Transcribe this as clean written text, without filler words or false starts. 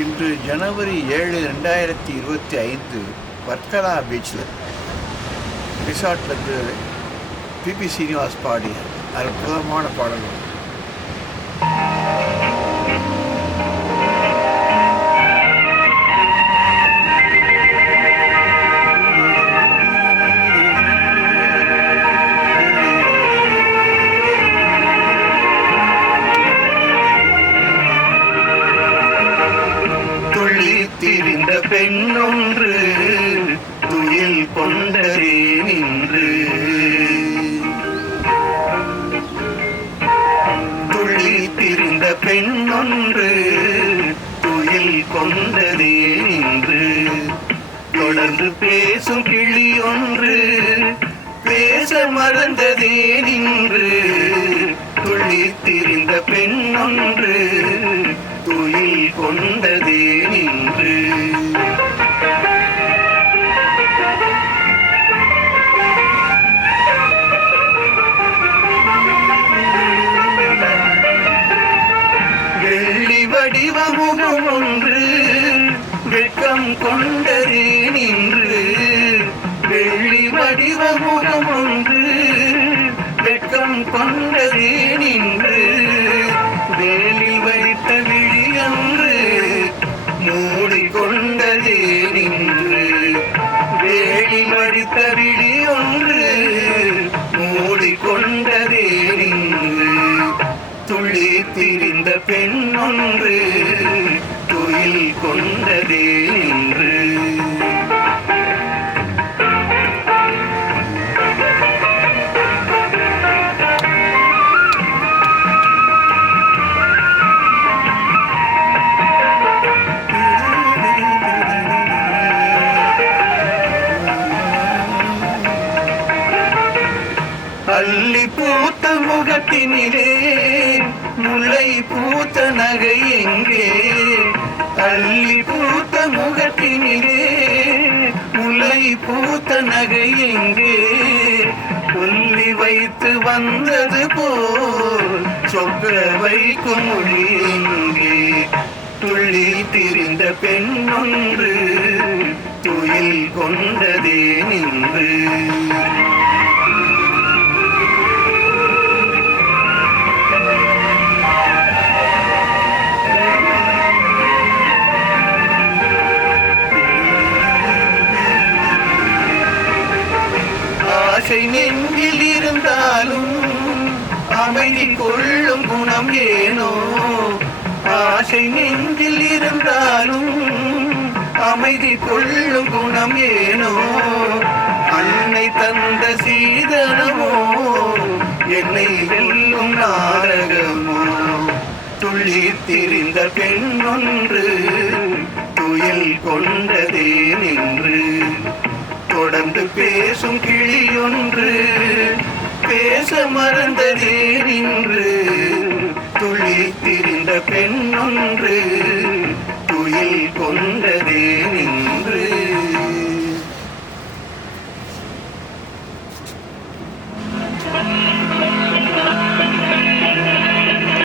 இன்று ஜனவரி 7, 2025 வர்க்கலா பீச்சில் ரிசார்ட்டில் இருந்து பிபி சீனிவாஸ் பாடிய அற்புதமான பாடல்கள். திரிந்த பெண்ணொன்று துயில் கொண்டதே நின்று, துள்ளி திரிந்த பெண்ணொன்று துயில் கொண்டதே நின்று, தொடர்ந்து பேசும் கிளி ஒன்று பேச மறந்ததே நின்று, துள்ளி திரிந்த பெண்ணொன்று துயில் கொண்டதே நின்று. வெள்ளி வடிவ முகம் ஒன்று வெட்கம் கொண்டதே நின்று, வெள்ளி வடிவ முகம் ஒன்று வெட்கம் கொண்டதே நின்று, வேலில் வைத்த விழியொன்று மூடிக்கொண்டதே நின்று, வேலில் வைத்த விழியொன்று மூடிக்கொண்டதே நின்று, துள்ளி திரிந்த பெண்ணொன்று துயில் கொண்டதே நின்று. அள்ளி பூத்த முகத்தினிலே முல்லை பூத்த நகை எங்கே, அள்ளி பூத்த முகத்தினிலே முல்லை பூத்த நகை எங்கே, சொல்லி வைத்து வந்தது போல் சொக்க வைக்கும் மொழி எங்கே, துள்ளி திரிந்த பெண்ணொன்று துயில் கொண்டதே நின்று. ஆசை நெஞ்சில் இருந்தாலும் அமைதி கொள்ளும் குணம் ஏனோ, ஆசை நெஞ்சில் இருந்தாலும் அமைதி கொள்ளும் குணம் ஏனோ, அன்னை தந்த சீதனமோ என்னை வெல்லும் நாடகமோ, துள்ளி திரிந்த பெண்ணொன்று துயில் கொண்டதே நின்று, தொடர்ந்து பேசும் கிளியொன்று பேச மறந்ததே நின்று, துள்ளி திரிந்த பெண்ணொன்று துயில் கொண்ட